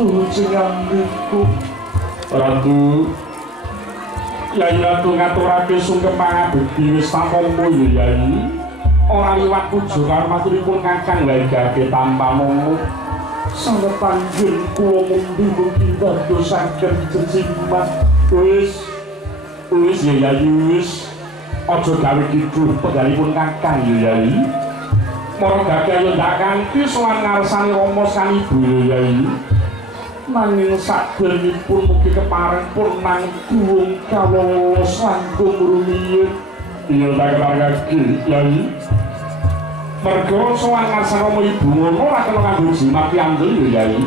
Jenenganku Ratu Yai Ratu ngaturake sungkem pangabekti wis tampa Yai ora liwat kunjungan maturipun Kakang Legage tanpa momo sanget panjen kula mundi-mundi dadosaken jejimat wis Yai wis aja gawe kidul penggalipun Kakang Yai mara gage ayo ndak kanthi sowan ngarsane Rama sang Ibu Yai nanging sakderengipun mugi kepareng purnang duwung kawolos langkung rumiyin iya tak kagaki Yai mergo sowan ngarsane Rama Ibu ngono ora kena nganggo jimat piandel ya Yai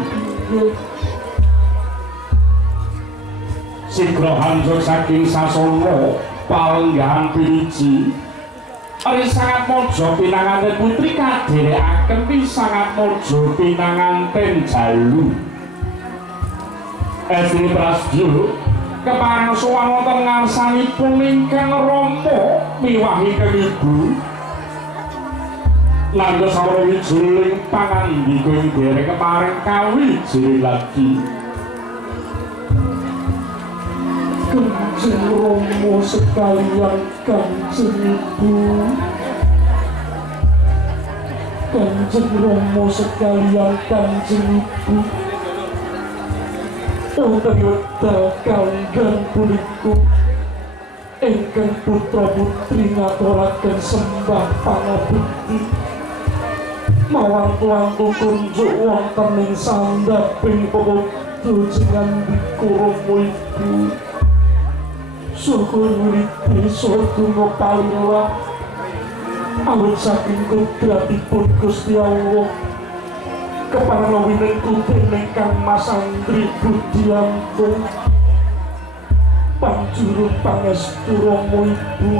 sigra hanjur saking sasana palenggahan piniji ari sangat mojo pinanganten putri kadherekaken pi sangat mojo pinanganten jalu Estri Prasjo kepareng sowan wonten ngarsanipun ingkang Rama miwahi kang Ibu lan sawara wijuling pangandika ing dereng kepareng kawijining lagi Kanjeng Rama sekalian Kanjeng Ibu Kanjeng Rama sekalian Kanjeng Ibu Wonten wekdal kanggan punika ingkang putra putri ngaturaken sembah pangabekti mawantu-wantu kunjuk wonten ing sandhaping pepodo Jenenganku Rama Ibu suku murid sadonga palilah awit saking kodratipun Gusti Allah kepareng winengku dening Mas Andri Budianto panjurung pangestu Rama Ibu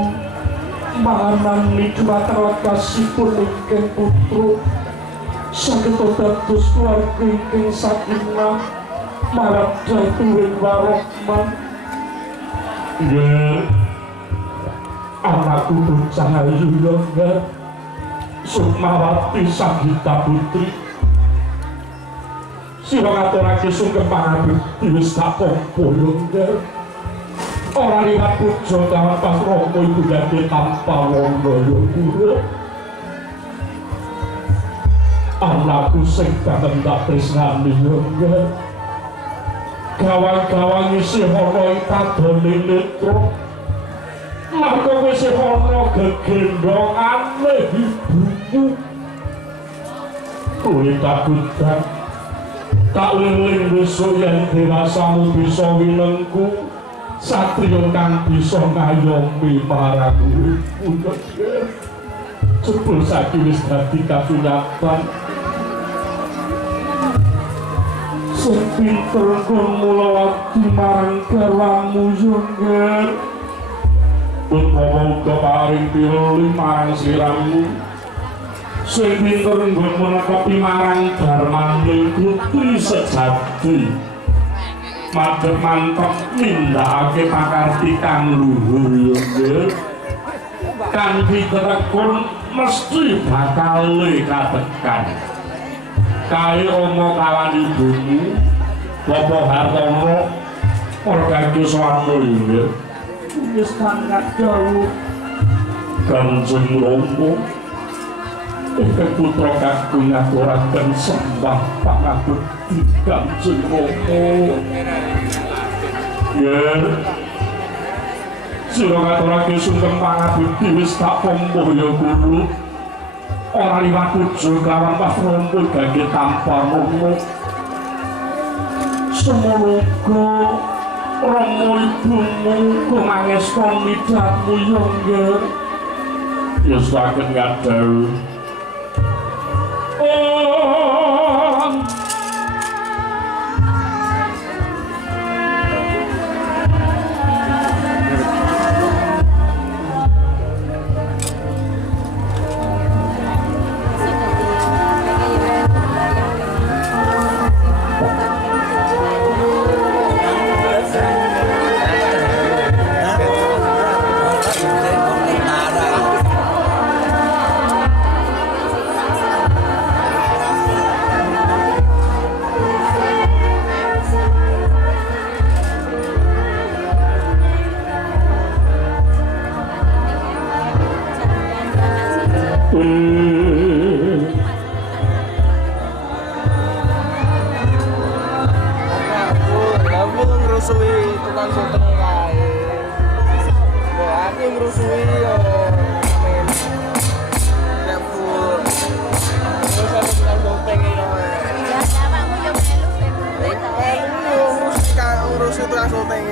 mahanani dhumateng lekasipun ingkang putra saged dados keluarga ingkang sakinah mawaddah warahmah nggih anakku bocah ayu nggih Sukmawati Sanggita Putri sira ngaturake sungkem pangabekti wis tak tampa nggih ora liwat puja kawat pas Rama Ibu gade tanpa wono ya Guru anakku sing banget tak tresnani nggih gawang-gawang isih ana ing kadone netra mergo wis ana gegendhongane ibumu kowe takutan tak liling besok yang dewasamu bisa winengku satrio kang bisa ngayomi marang ibu jebul saiki wis dadi kasunyatan sing pinter kon mulawati marang garwamu yongger muga paring piruli marang sliramu sing pinter nggon menepi marang darmane putri sejati madhep mantep nindakake pakarti kang luhur ya nggih kanthi tekun mesti bakal katekan kae Rama kawan ibumu Bapak Hartono organe sowan nggih wis sangat dawuh Kanjeng Rama ingkang putra kakung ngaturaken sembah pangabekti Kanjeng Rama yen sira ngaturake sungkem pangabekti wis tak tampa ya Guru ora liwat puja kawan pas Rama gage tanpa momo semoga Rama Ibumu mangestoni dhatmu ya nggih ya saged ngadhau ngrusui tukang syuting kae. Kok aku ngrusui yo amen. Nek full. Terus aku tukang syuting yo. Ya, awakmu yo melu ben. Ngurus tukang syuting